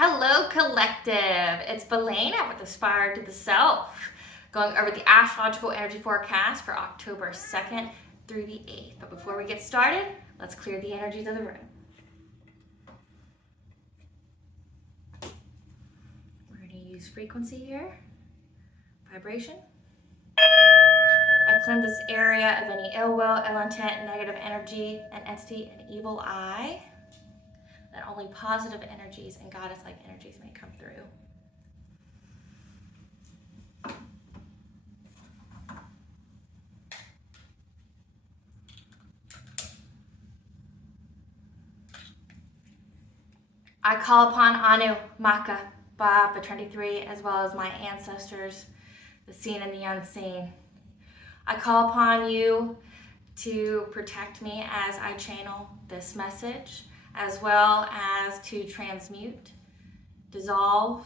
Hello, collective. It's Belena with Aspire to the Self, going over the astrological energy forecast for October 2nd through the 8th. But before we get started, let's clear the energies of the room. We're going to use frequency here, vibration. I cleanse this area of any ill will, ill intent, negative energy, an entity, an evil eye. That only positive energies and goddess-like energies may come through. I call upon Anu, Maka, Ba, Fraternity 3, as well as my ancestors, the seen and the unseen. I call upon you to protect me as I channel this message, as well as to transmute, dissolve,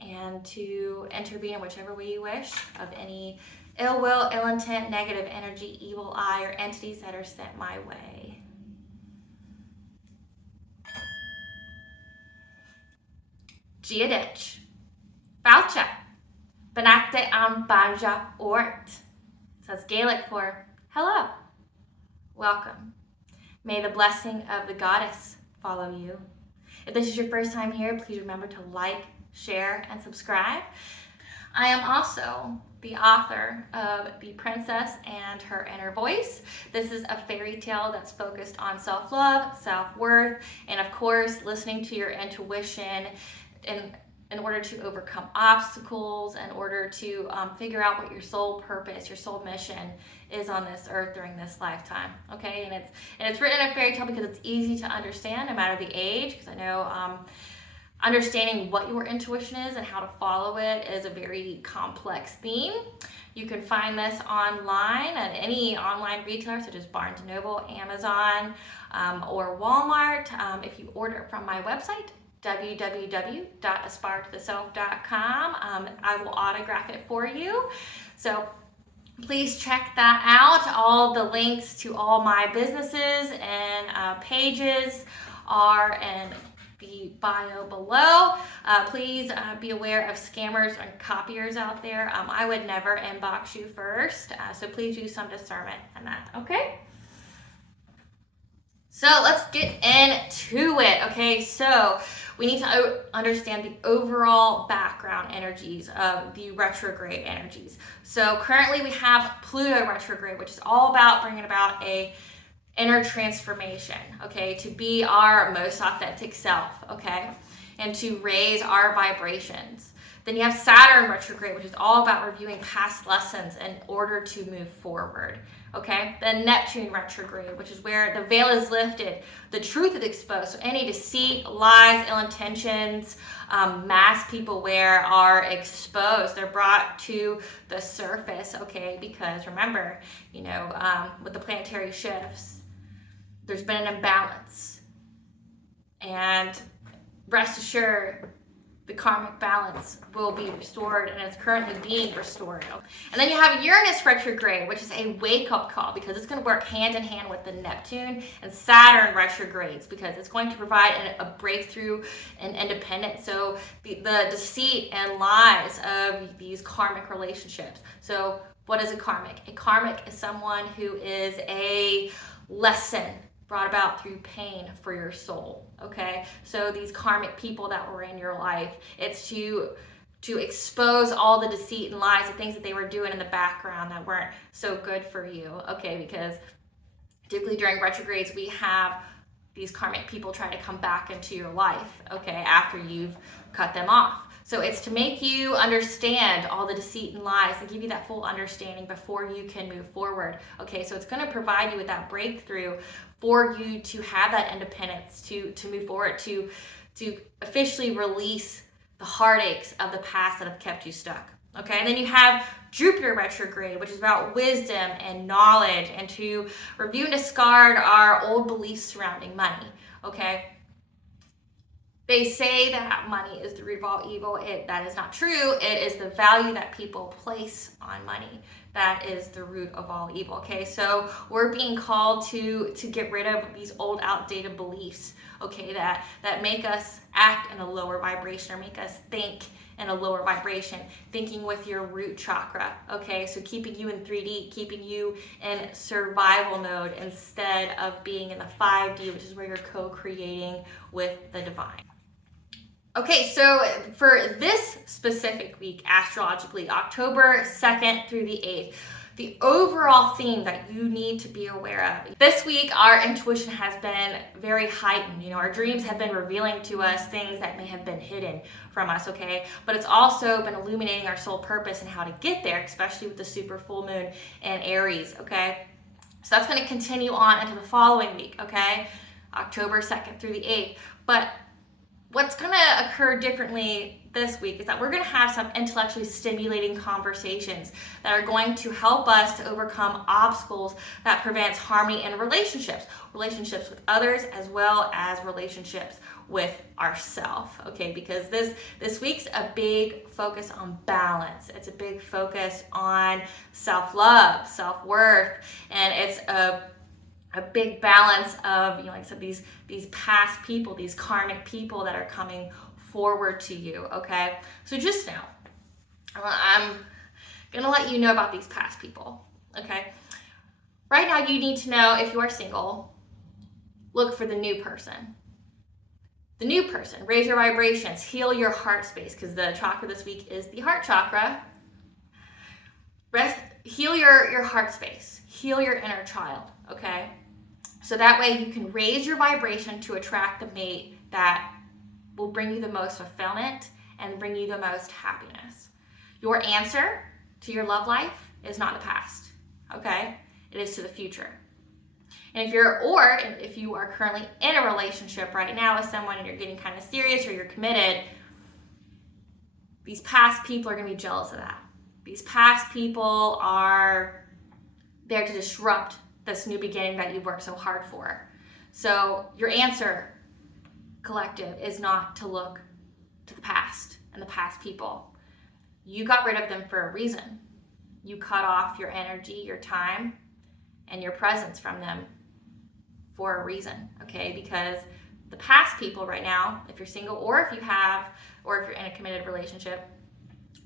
and to intervene in whichever way you wish of any ill will, ill intent, negative energy, evil eye, or entities that are sent my way. Giadich, Boucha, Benakte an Banja Ort. So that's Gaelic for hello, welcome. May the blessing of the goddess follow you. If this is your first time here, please remember to like, share, and subscribe. I am also the author of The Princess and Her Inner Voice. This is a fairy tale that's focused on self-love, self-worth, and of course, listening to your intuition in order to overcome obstacles, in order to figure out what your soul purpose, your soul mission is on this earth during this lifetime. Okay, and it's written in a fairy tale because it's easy to understand no matter the age, because I know understanding what your intuition is and how to follow it is a very complex theme. You can find this online at any online retailer such as Barnes & Noble, Amazon, or Walmart. If you order it from my website, www.aspiraltotheself.com. I will autograph it for you. So please check that out. All the links to all my businesses and pages are in the bio below. Please be aware of scammers and copiers out there. I would never inbox you first, so please use some discernment in that, okay? So let's get into it, okay? So we need to understand the overall background energies of the retrograde energies. So currently we have Pluto retrograde, which is all about bringing about a inner transformation, okay? To be our most authentic self, okay? And to raise our vibrations. Then you have Saturn retrograde, which is all about reviewing past lessons in order to move forward, okay? Then Neptune retrograde, which is where the veil is lifted, the truth is exposed. So any deceit, lies, ill intentions, masks people wear are exposed. They're brought to the surface, okay? Because remember, you know, with the planetary shifts, there's been an imbalance. And rest assured, the karmic balance will be restored, and it's currently being restored. And then you have Uranus retrograde, which is a wake-up call because it's going to work hand in hand with the Neptune and Saturn retrogrades because it's going to provide a breakthrough and independence. So the deceit and lies of these karmic relationships. So what is a karmic? A karmic is someone who is a lesson brought about through pain for your soul, okay? So these karmic people that were in your life, it's to expose all the deceit and lies, the things that they were doing in the background that weren't so good for you, okay? Because typically during retrogrades, we have these karmic people try to come back into your life, okay, after you've cut them off. So it's to make you understand all the deceit and lies and give you that full understanding before you can move forward. Okay, so it's going to provide you with that breakthrough for you to have that independence, to move forward, to officially release the heartaches of the past that have kept you stuck. Okay, and then you have Jupiter retrograde, which is about wisdom and knowledge and to review and discard our old beliefs surrounding money. Okay. They say that money is the root of all evil. That is not true. It is the value that people place on money that is the root of all evil. Okay, so we're being called to get rid of these old, outdated beliefs, okay, that make us act in a lower vibration or make us think in a lower vibration, thinking with your root chakra. Okay, so keeping you in 3D, keeping you in survival mode instead of being in the 5D, which is where you're co-creating with the divine. Okay, so for this specific week, astrologically, October 2nd through the 8th, the overall theme that you need to be aware of. This week, our intuition has been very heightened. You know, our dreams have been revealing to us things that may have been hidden from us, okay? But it's also been illuminating our soul purpose and how to get there, especially with the super full moon in Aries, okay? So that's going to continue on into the following week, okay? October 2nd through the 8th. But what's going to occur differently this week is that we're going to have some intellectually stimulating conversations that are going to help us to overcome obstacles that prevents harmony in relationships with others, as well as relationships with ourselves, okay? Because this week's a big focus on balance. It's a big focus on self-love, self-worth, and it's a big balance of, you know, like I said, these past people, these karmic people that are coming forward to you, okay? So just know, I'm gonna let you know about these past people, okay? Right now, you need to know, if you are single, look for the new person. The new person, raise your vibrations, heal your heart space, because the chakra this week is the heart chakra. Heal your heart space, heal your inner child, okay? So that way you can raise your vibration to attract the mate that will bring you the most fulfillment and bring you the most happiness. Your answer to your love life is not the past, okay? It is to the future. And if you are currently in a relationship right now with someone and you're getting kind of serious or you're committed, these past people are going to be jealous of that. These past people are there to disrupt this new beginning that you've worked so hard for. So your answer, collective, is not to look to the past and the past people. You got rid of them for a reason. You cut off your energy, your time, and your presence from them for a reason, okay? Because the past people right now, if you're single or if you're in a committed relationship,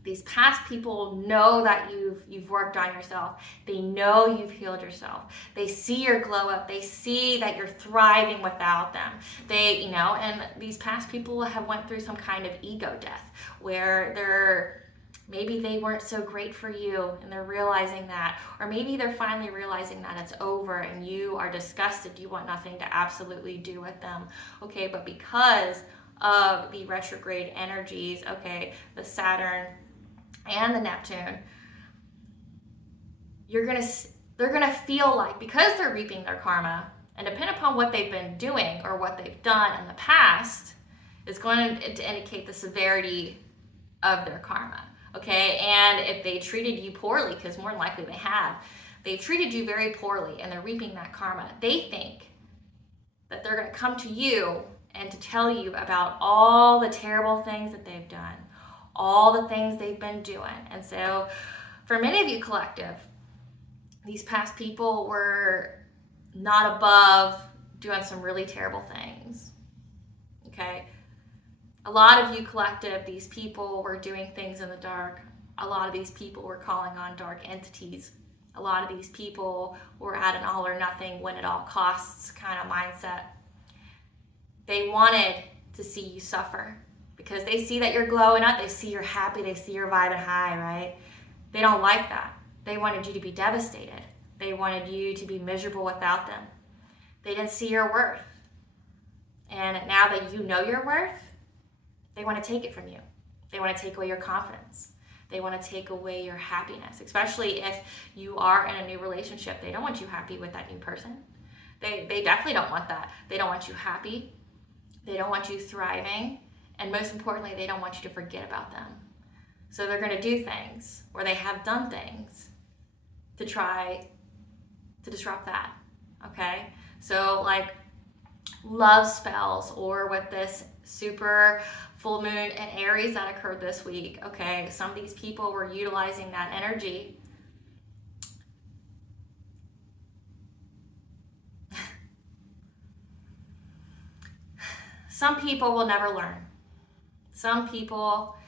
these past people know that you've worked on yourself. They know you've healed yourself. They see your glow up. They see that you're thriving without them. And these past people have went through some kind of ego death where maybe they weren't so great for you and they're realizing that, or maybe they're finally realizing that it's over and you are disgusted. You want nothing to absolutely do with them, okay? But because of the retrograde energies, okay, the Saturn and the Neptune, they're gonna feel like, because they're reaping their karma, and depending upon what they've been doing or what they've done in the past, is going to indicate the severity of their karma, okay? And if they treated you poorly, because more than likely they've treated you very poorly and they're reaping that karma, they think that they're gonna come to you and to tell you about all the terrible things that they've done, all the things they've been doing. And so for many of you, collective, these past people were not above doing some really terrible things, okay? A lot of you, collective, these people were doing things in the dark. A lot of these people were calling on dark entities. A lot of these people were at an all or nothing, win at all costs kind of mindset. They wanted to see you suffer because they see that you're glowing up, they see you're happy, they see you're vibing high, right? They don't like that. They wanted you to be devastated. They wanted you to be miserable without them. They didn't see your worth. And now that you know your worth, they want to take it from you. They want to take away your confidence. They want to take away your happiness, especially if you are in a new relationship. They don't want you happy with that new person. They definitely don't want that. They don't want you happy. They don't want you thriving. And most importantly, they don't want you to forget about them. So they're going to do things, or they have done things to try to disrupt that, okay? So like love spells, or with this super full moon in Aries that occurred this week, okay? Some of these people were utilizing that energy Some people will never learn. Some people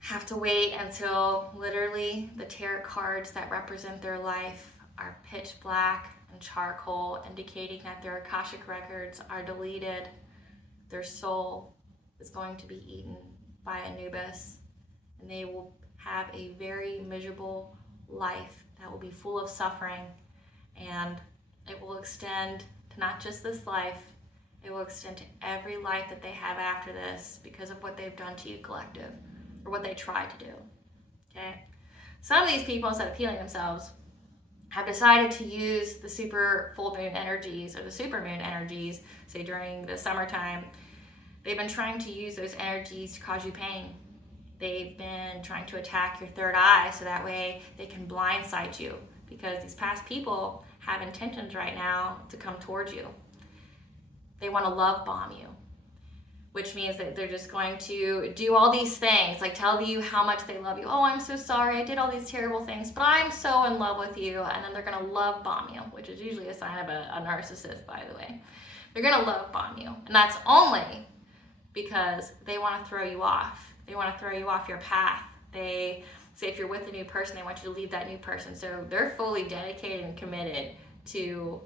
have to wait until literally the tarot cards that represent their life are pitch black and charcoal, indicating that their Akashic records are deleted. Their soul is going to be eaten by Anubis, and they will have a very miserable life that will be full of suffering, and it will extend to not just this life, it will extend to every life that they have after this because of what they've done to you, collective, or what they tried to do. Okay? Some of these people, instead of healing themselves, have decided to use the super full moon energies or the super moon energies, say during the summertime. They've been trying to use those energies to cause you pain. They've been trying to attack your third eye so that way they can blindside you, because these past people have intentions right now to come towards you. They want to love bomb you, which means that they're just going to do all these things, like tell you how much they love you. Oh, I'm so sorry, I did all these terrible things, but I'm so in love with you. And then they're going to love bomb you, which is usually a sign of a narcissist, by the way. They're going to love bomb you. And that's only because they want to throw you off. They want to throw you off your path. They say if you're with a new person, they want you to leave that new person. So they're fully dedicated and committed to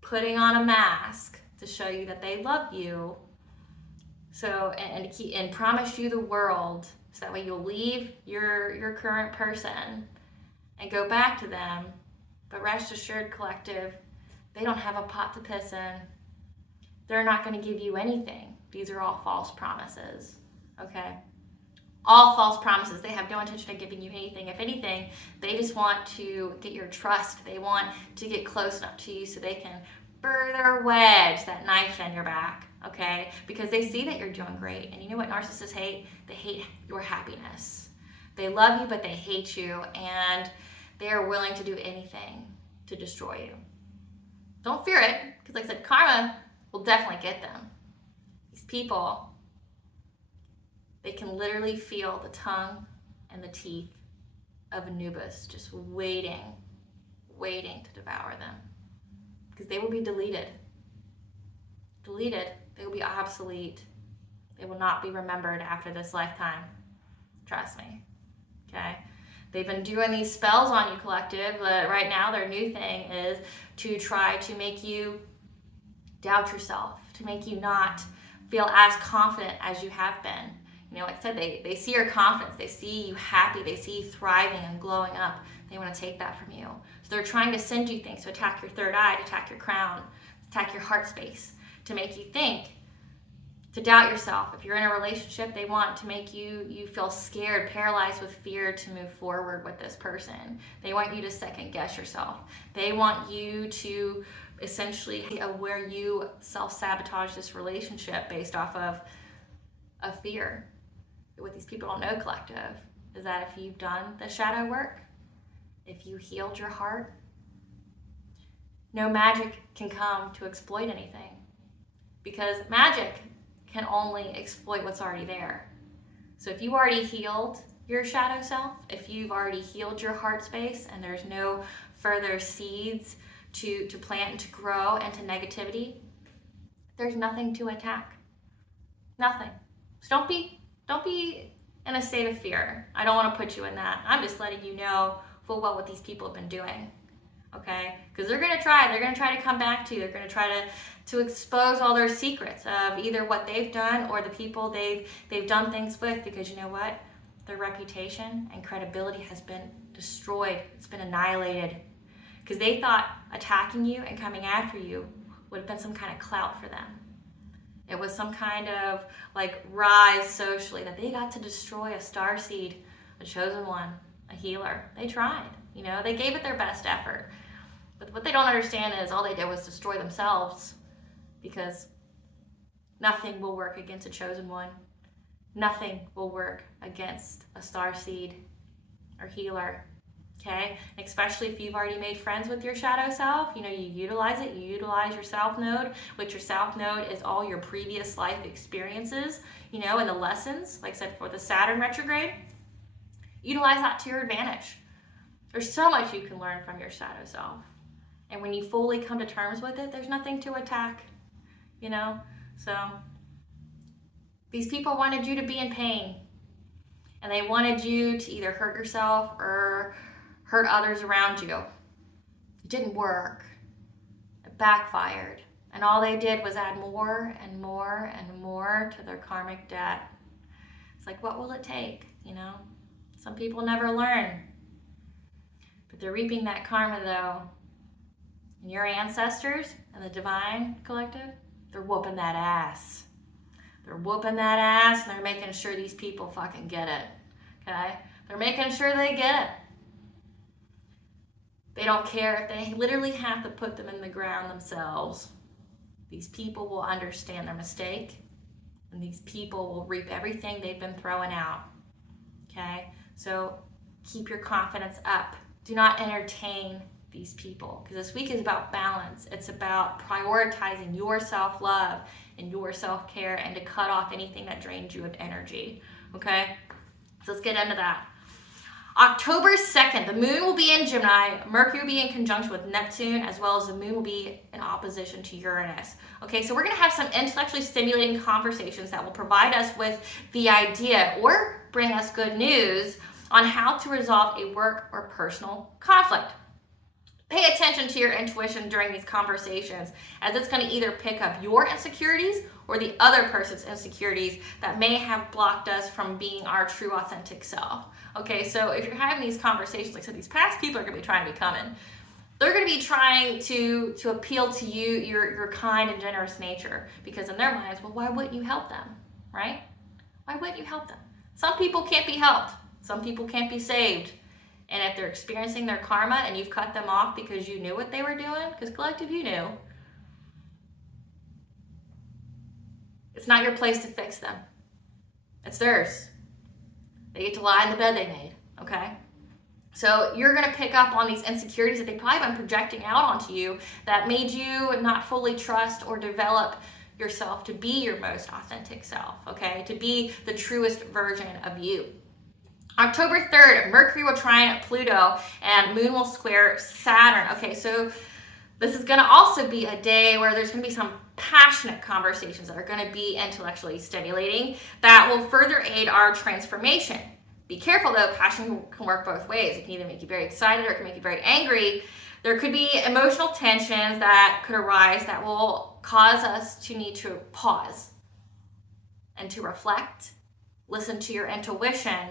putting on a mask to show you that they love you. So, and promise you the world, so that way you'll leave your current person and go back to them. But rest assured, collective, they don't have a pot to piss in. They're not going to give you anything. These are all false promises, okay? All false promises. They have no intention of giving you anything. If anything, they just want to get your trust. They want to get close enough to you so they can further wedge that knife in your back, okay? Because they see that you're doing great. And you know what narcissists hate? They hate your happiness. They love you, but they hate you. And they are willing to do anything to destroy you. Don't fear it, because like I said, karma will definitely get them. These people, they can literally feel the tongue and the teeth of Anubis just waiting to devour them. Because they will be deleted. Deleted. They will be obsolete. They will not be remembered after this lifetime. Trust me. Okay? They've been doing these spells on you, collective, but right now their new thing is to try to make you doubt yourself, to make you not feel as confident as you have been. You know, like I said, they see your confidence, they see you happy, they see you thriving and glowing up. They want to take that from you. So they're trying to send you things to attack your third eye, to attack your crown, to attack your heart space, to make you think, to doubt yourself. If you're in a relationship, they want to make you feel scared, paralyzed with fear to move forward with this person. They want you to second guess yourself. They want you to essentially where you self-sabotage this relationship based off of a fear. What these people don't know, collective, is that if you've done the shadow work, if you healed your heart, no magic can come to exploit anything, because magic can only exploit what's already there. So if you already healed your shadow self, if you've already healed your heart space and there's no further seeds to plant and to grow into negativity, there's nothing to attack. Nothing. So don't be in a state of fear. I don't want to put you in that. I'm just letting you know full well what these people have been doing. Okay? Because they're going to try to come back to you. They're going to try to expose all their secrets of either what they've done or the people they've done things with, because you know what? Their reputation and credibility has been destroyed. It's been annihilated. Because they thought attacking you and coming after you would have been some kind of clout for them. It was some kind of like rise socially, that they got to destroy a starseed, a chosen one, a healer. They tried, you know, they gave it their best effort. But what they don't understand is all they did was destroy themselves, because nothing will work against a chosen one. Nothing will work against a starseed or healer. Okay, and especially if you've already made friends with your shadow self, you know, you utilize it, you utilize your south node, which your south node is all your previous life experiences, you know, and the lessons, like I said, for the Saturn retrograde, utilize that to your advantage. There's so much you can learn from your shadow self. And when you fully come to terms with it, there's nothing to attack, you know. So these people wanted you to be in pain, and they wanted you to either hurt yourself or hurt others around you. It didn't work. It backfired. And all they did was add more and more and more to their karmic debt. It's like, what will it take? You know, some people never learn. But they're reaping that karma, though. And your ancestors and the divine collective, they're whooping that ass. They're whooping that ass, and they're making sure these people fucking get it. Okay? They're making sure they get it. They don't care if they literally have to put them in the ground themselves. These people will understand their mistake, and these people will reap everything they've been throwing out. Okay? So keep your confidence up. Do not entertain these people, because this week is about balance. It's about prioritizing your self-love and your self-care, and to cut off anything that drains you of energy. Okay? So let's get into that. October 2nd, the moon will be in Gemini, Mercury will be in conjunction with Neptune, as well as the moon will be in opposition to Uranus. Okay, so we're going to have some intellectually stimulating conversations that will provide us with the idea or bring us good news on how to resolve a work or personal conflict. Pay attention to your intuition during these conversations, as it's going to either pick up your insecurities or the other person's insecurities that may have blocked us from being our true authentic self. Okay, so if you're having these conversations, like I said, these past people are going to be trying to be coming. They're going to be trying to appeal to you, your kind and generous nature, because in their minds, well, why wouldn't you help them, right? Why wouldn't you help them? Some people can't be helped. Some people can't be saved. And if they're experiencing their karma and you've cut them off because you knew what they were doing, because collective, you knew, it's not your place to fix them. It's theirs. They get to lie in the bed they made, okay? So you're going to pick up on these insecurities that they've probably been projecting out onto you that made you not fully trust or develop yourself to be your most authentic self, okay? To be the truest version of you. October 3rd, Mercury will trine Pluto and Moon will square Saturn. Okay, so this is going to also be a day where there's going to be some passionate conversations that are going to be intellectually stimulating that will further aid our transformation. Be careful though, passion can work both ways. It can either make you very excited or it can make you very angry. There could be emotional tensions that could arise that will cause us to need to pause and to reflect, listen to your intuition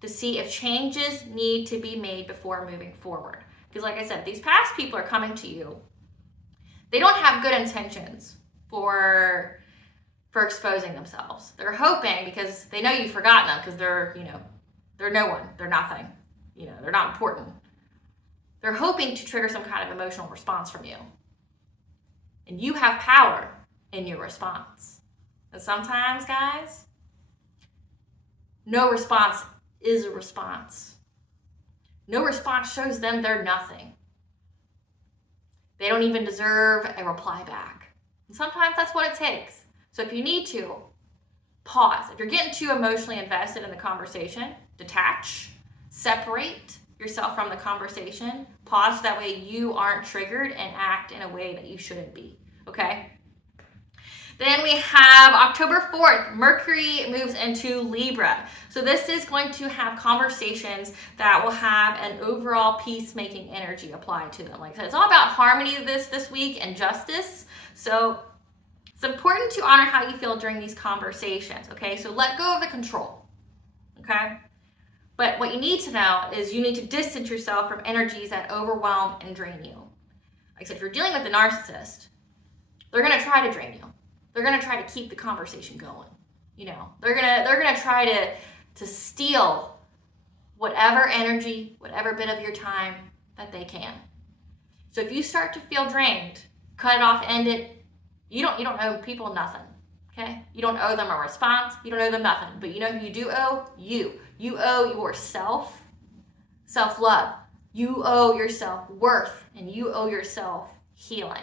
to see if changes need to be made before moving forward. Because like I said, these past people are coming to you. They don't have good intentions for exposing themselves. They're hoping, because they know you've forgotten them, because they're no one, they're nothing, they're not important. They're hoping to trigger some kind of emotional response from you. And you have power in your response. And sometimes, guys, no response is a response. No response shows them they're nothing. They don't even deserve a reply back. And sometimes that's what it takes. So if you need to, pause. If you're getting too emotionally invested in the conversation, detach, separate yourself from the conversation, pause so that way you aren't triggered and act in a way that you shouldn't be, okay? Then we have October 4th, Mercury moves into Libra. So this is going to have conversations that will have an overall peacemaking energy applied to them. Like I said, it's all about harmony this week and justice. So it's important to honor how you feel during these conversations, okay? So let go of the control, okay? But what you need to know is you need to distance yourself from energies that overwhelm and drain you. Like I said, if you're dealing with a narcissist, they're gonna try to drain you. They're gonna try to keep the conversation going. They're gonna try to steal whatever energy, whatever bit of your time that they can. So if you start to feel drained, cut it off, end it. You don't owe people nothing, okay? You don't owe them a response. You don't owe them nothing. But you know who you do owe? You. You owe yourself self-love. You owe yourself worth, and you owe yourself healing,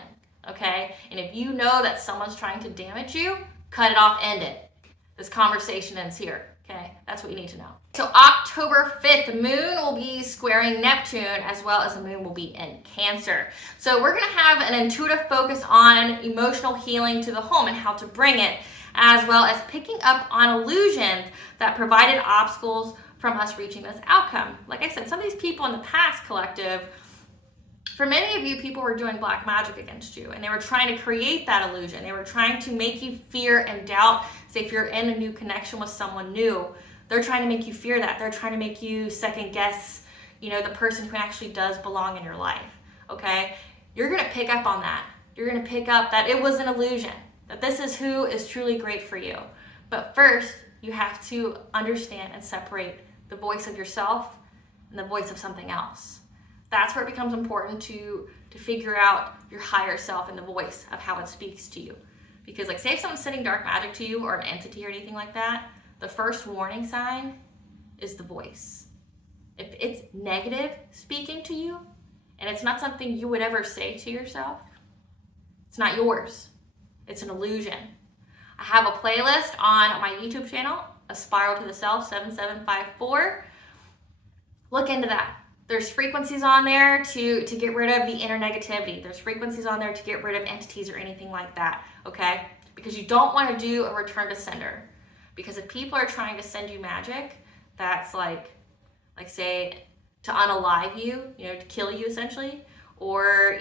okay? And if you know that someone's trying to damage you, cut it off, end it. This conversation ends here. Okay, that's what you need to know. So October 5th, the moon will be squaring Neptune, as well as the moon will be in Cancer. So we're gonna have an intuitive focus on emotional healing to the home and how to bring it, as well as picking up on illusions that provided obstacles from us reaching this outcome. Like I said, some of these people in the past collective, for many of you, people were doing black magic against you, and they were trying to create that illusion. They were trying to make you fear and doubt. Say if you're in a new connection with someone new, they're trying to make you fear that. They're trying to make you second guess, the person who actually does belong in your life, okay? You're gonna pick up on that. You're gonna pick up that it was an illusion, that this is who is truly great for you. But first, you have to understand and separate the voice of yourself and the voice of something else. That's where it becomes important to figure out your higher self and the voice of how it speaks to you. Because say if someone's sending dark magic to you or an entity or anything like that, the first warning sign is the voice. If it's negative speaking to you and it's not something you would ever say to yourself, it's not yours. It's an illusion. I have a playlist on my YouTube channel, aspiraltotheself 7754. Look into that. There's frequencies on there to get rid of the inner negativity. There's frequencies on there to get rid of entities or anything like that, okay? Because you don't want to do a return to sender. Because if people are trying to send you magic, that's like say, to unalive you, to kill you essentially, or,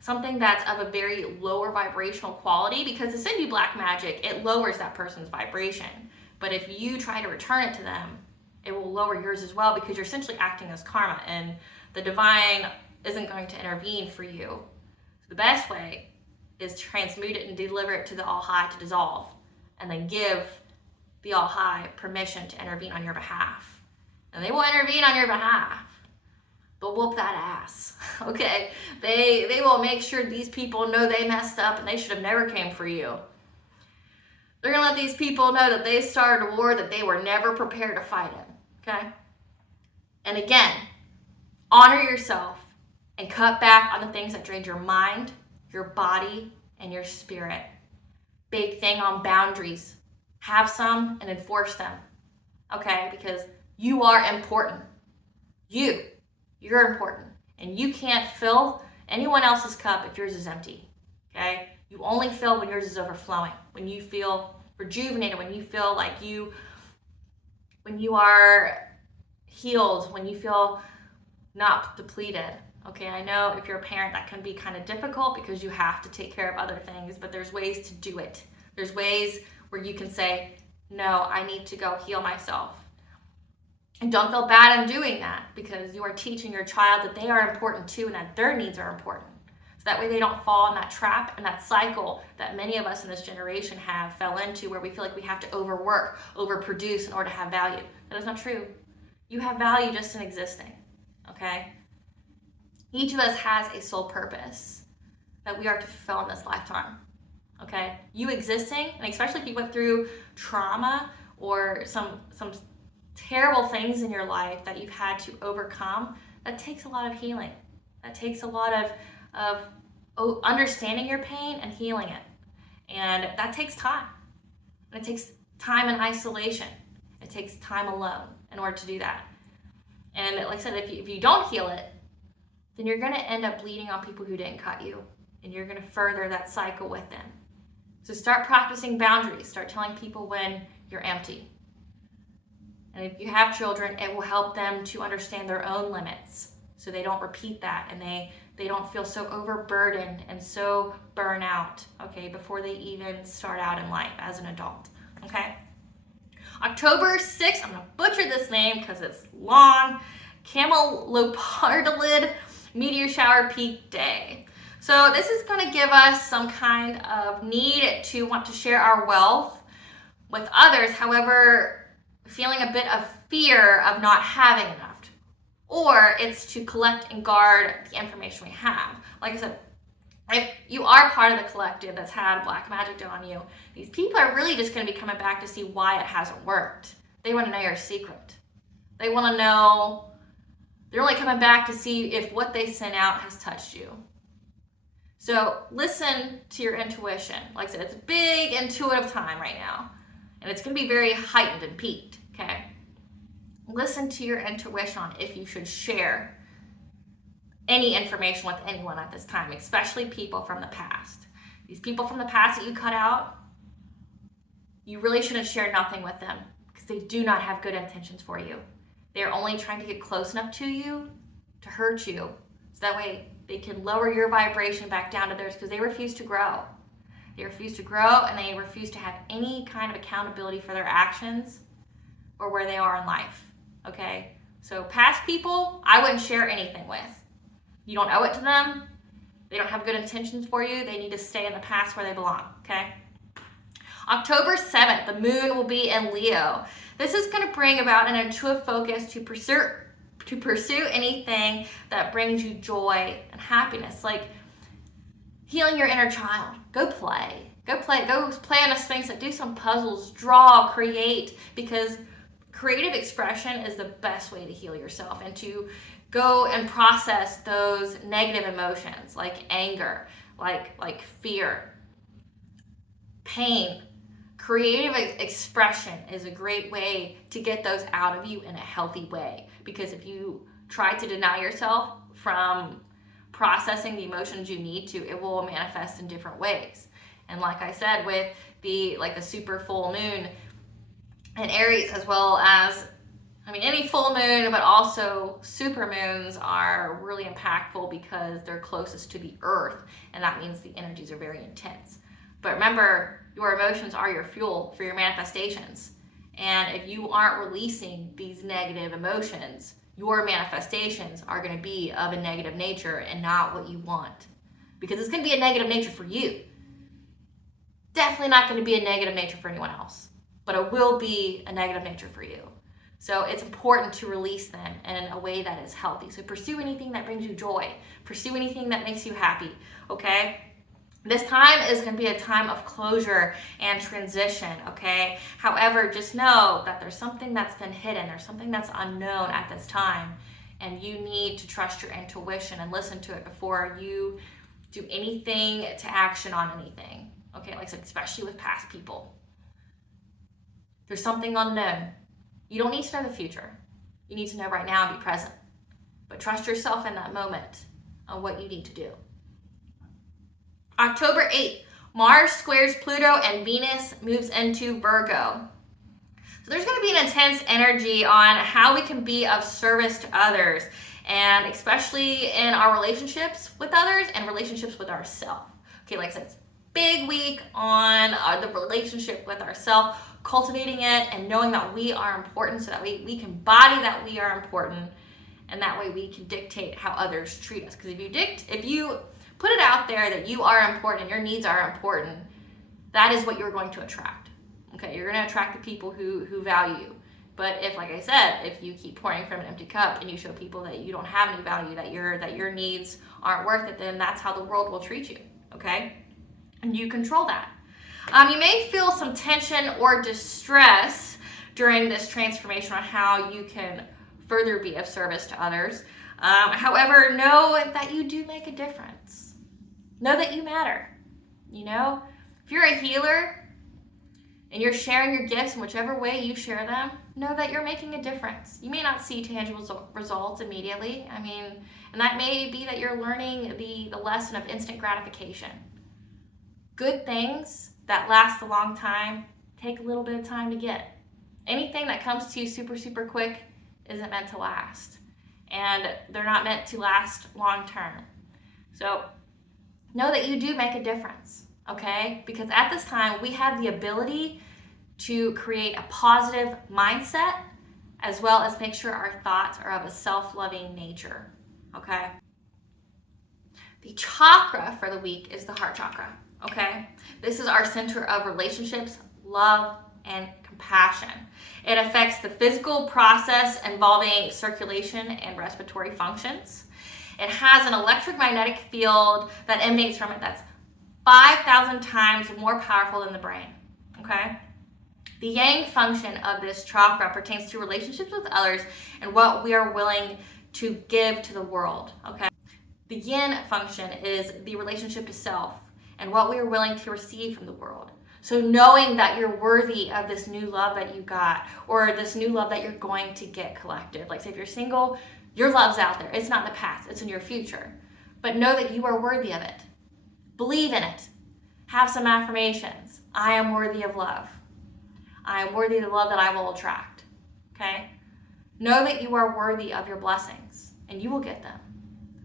something that's of a very lower vibrational quality, because to send you black magic, it lowers that person's vibration. But if you try to return it to them, it will lower yours as well, because you're essentially acting as karma, and the divine isn't going to intervene for you. So the best way is to transmute it and deliver it to the All High to dissolve, and then give the All High permission to intervene on your behalf. And they will intervene on your behalf. They'll whoop that ass, okay? They will make sure these people know they messed up and they should have never came for you. They're gonna let these people know that they started a war that they were never prepared to fight in, okay? And again, honor yourself and cut back on the things that drain your mind, your body, and your spirit. Big thing on boundaries. Have some and enforce them, okay? Because you are important. You're important. And you can't fill anyone else's cup if yours is empty, okay? You only fill when yours is overflowing, when you feel rejuvenated, when you feel like when you are healed, when you feel not depleted. Okay, I know if you're a parent that can be kind of difficult because you have to take care of other things, but there's ways to do it. There's ways where you can say, no, I need to go heal myself. And don't feel bad in doing that, because you are teaching your child that they are important too and that their needs are important. So that way they don't fall in that trap and that cycle that many of us in this generation fell into, where we feel like we have to overwork, overproduce in order to have value. That is not true. You have value just in existing, okay? Each of us has a soul purpose that we are to fulfill in this lifetime, okay? You existing, and especially if you went through trauma or some terrible things in your life that you've had to overcome, that takes a lot of healing. That takes a lot of understanding your pain and healing it. And that takes time. And it takes time in isolation. It takes time alone in order to do that. And like I said, if you don't heal it, then you're going to end up bleeding on people who didn't cut you. And you're going to further that cycle with them. So start practicing boundaries. Start telling people when you're empty. And if you have children, it will help them to understand their own limits, so they don't repeat that, and they don't feel so overburdened and so burn out, okay, before they even start out in life as an adult, okay? October 6th, I'm gonna butcher this name because it's long, Camelopardalid meteor shower peak day. So this is gonna give us some kind of need to want to share our wealth with others. However, feeling a bit of fear of not having enough, or it's to collect and guard the information we have. Like I said, if you are part of the collective that's had black magic done on you, these people are really just going to be coming back to see why it hasn't worked. They want to know your secret. They want to know, they're only coming back to see if what they sent out has touched you. So listen to your intuition. Like I said, it's a big intuitive time right now. and it's going to be very heightened and peaked, okay? Listen to your intuition on if you should share any information with anyone at this time, especially people from the past. These people from the past that you cut out, you really shouldn't share nothing with them because they do not have good intentions for you. They're only trying to get close enough to you to hurt you, so that way they can lower your vibration back down to theirs, because they refuse to grow. They refuse to grow, and they refuse to have any kind of accountability for their actions or where they are in life, okay? So past people, I wouldn't share anything with. You don't owe it to them. They don't have good intentions for you. They need to stay in the past where they belong, okay? October 7th, the moon will be in Leo. This is going to bring about an intuitive focus to pursue anything that brings you joy and happiness, like healing your inner child. Go play on a Sphinx, do some puzzles, draw, create, because creative expression is the best way to heal yourself and to go and process those negative emotions like anger, like fear, pain. Creative expression is a great way to get those out of you in a healthy way, because if you try to deny yourself from processing the emotions you need to, it will manifest in different ways. And like I said, with the super full moon in Aries, as well as any full moon, but also super moons are really impactful because they're closest to the earth, and that means the energies are very intense. But remember, your emotions are your fuel for your manifestations. And if you aren't releasing these negative emotions, your manifestations are going to be of a negative nature and not what you want. Because it's going to be a negative nature for you. Definitely not going to be a negative nature for anyone else. But it will be a negative nature for you. So it's important to release them in a way that is healthy. So pursue anything that brings you joy. Pursue anything that makes you happy, okay? This time is going to be a time of closure and transition, okay? However, just know that there's something that's been hidden. There's something that's unknown at this time, and you need to trust your intuition and listen to it before you do anything to action on anything, okay? Like, especially with past people. There's something unknown. You don't need to know the future. You need to know right now and be present. But trust yourself in that moment on what you need to do. October 8th, Mars squares Pluto and Venus moves into Virgo. So there's going to be an intense energy on how we can be of service to others, and especially in our relationships with others and relationships with ourselves. Okay, like I said, it's big week on the relationship with ourselves, cultivating it and knowing that we are important, so that we can embody that we are important, and that way we can dictate how others treat us. Because if you put it out there that you are important and your needs are important, that is what you're going to attract. Okay, you're going to attract the people who value you. But if, like I said, if you keep pouring from an empty cup and you show people that you don't have any value, that your needs aren't worth it, then that's how the world will treat you. Okay, and you control that. You may feel some tension or distress during this transformation on how you can further be of service to others. However, know that you do make a difference. Know that you matter. If you're a healer and you're sharing your gifts in whichever way you share them, know that you're making a difference. You may not see tangible results immediately. And that may be that you're learning the lesson of instant gratification. Good things that last a long time take a little bit of time to get. Anything that comes to you super, super quick isn't meant to last. And they're not meant to last long term. So know that you do make a difference, okay? Because at this time, we have the ability to create a positive mindset, as well as make sure our thoughts are of a self-loving nature, okay? The chakra for the week is the heart chakra, okay? This is our center of relationships, love, and compassion. It affects the physical process involving circulation and respiratory functions. It has an electromagnetic field that emanates from it that's 5,000 times more powerful than the brain, okay? The yang function of this chakra pertains to relationships with others and what we are willing to give to the world, okay? The yin function is the relationship to self and what we are willing to receive from the world. So knowing that you're worthy of this new love that you got, or this new love that you're going to get collective. Like say if you're single, your love's out there. It's not in the past, it's in your future. But know that you are worthy of it. Believe in it. Have some affirmations. I am worthy of love. I am worthy of the love that I will attract. Okay? Know that you are worthy of your blessings, and you will get them.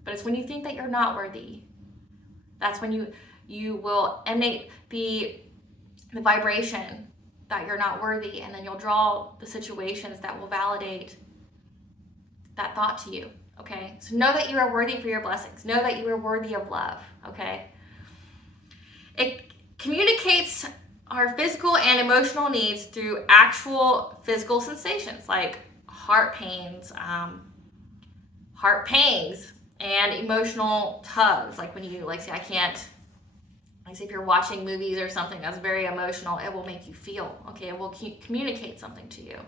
But it's when you think that you're not worthy, that's when you will emanate the vibration that you're not worthy, and then you'll draw the situations that will validate that thought to you. Okay? So know that you are worthy for your blessings. Know that you are worthy of love. Okay? It communicates our physical and emotional needs through actual physical sensations like heart pains, heart pangs, and emotional tugs. Like when you say I can't, like say if you're watching movies or something that's very emotional, it will make you feel. Okay, it will communicate something to you.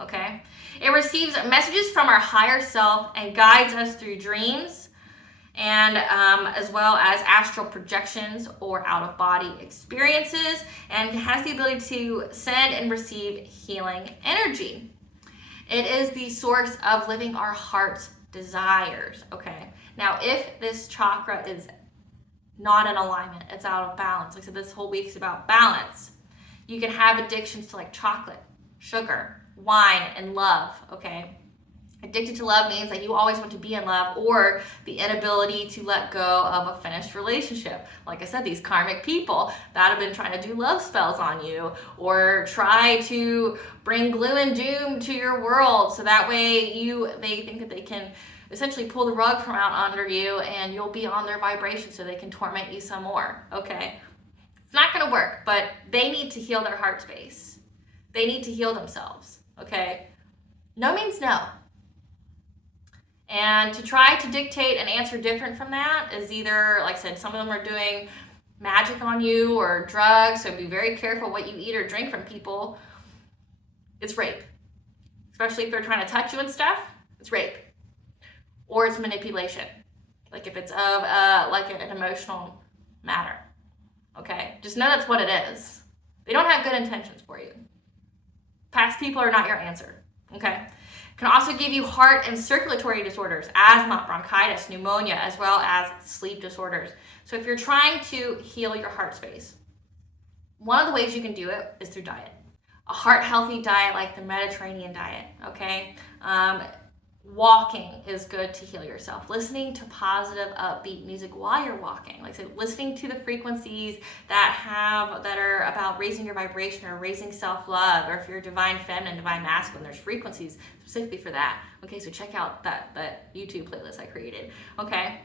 Okay, it receives messages from our higher self and guides us through dreams, and as well as astral projections or out-of-body experiences, and has the ability to send and receive healing energy. It is the source of living our heart's desires. Okay, now if this chakra is not in alignment, it's out of balance. Like I said, this whole week is about balance. You can have addictions to like chocolate, sugar, wine, and love. Okay, addicted to love means that you always want to be in love, or the inability to let go of a finished relationship. Like I said, these karmic people that have been trying to do love spells on you, or try to bring gloom and doom to your world, so that way they think that they can essentially pull the rug from out under you, and you'll be on their vibration so they can torment you some more. Okay, it's not going to work, but they need to heal their heart space. They need to heal themselves. Okay, no means no. And to try to dictate an answer different from that is either, like I said, some of them are doing magic on you or drugs, so be very careful what you eat or drink from people. It's rape. Especially if they're trying to touch you and stuff, it's rape. Or it's manipulation. Like if it's of like an emotional matter. Okay? Just know that's what it is. They don't have good intentions for you. Past people are not your answer. Okay? Can also give you heart and circulatory disorders, asthma, bronchitis, pneumonia, as well as sleep disorders. So if you're trying to heal your heart space, one of the ways you can do it is through diet. A heart-healthy diet like the Mediterranean diet, okay? Walking is good to heal yourself. Listening to positive, upbeat music while you're walking. Like I said, listening to the frequencies that are about raising your vibration or raising self-love, or if you're divine feminine, divine masculine, there's frequencies specifically for that. Okay, so check out that YouTube playlist I created. Okay.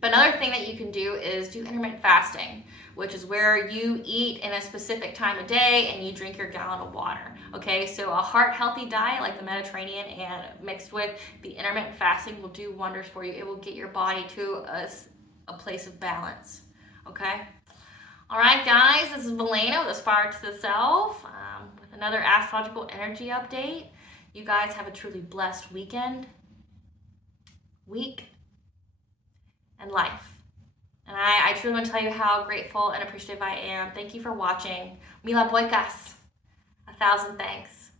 But another thing that you can do is do intermittent fasting, which is where you eat in a specific time of day and you drink your gallon of water. Okay, so a heart-healthy diet like the Mediterranean and mixed with the intermittent fasting will do wonders for you. It will get your body to a place of balance. Okay? All right, guys, this is Llewellyn with Aspire to the Self with another astrological energy update. You guys have a truly blessed week, and life. And I truly want to tell you how grateful and appreciative I am. Thank you for watching. Mila Boykas. 1,000 thanks.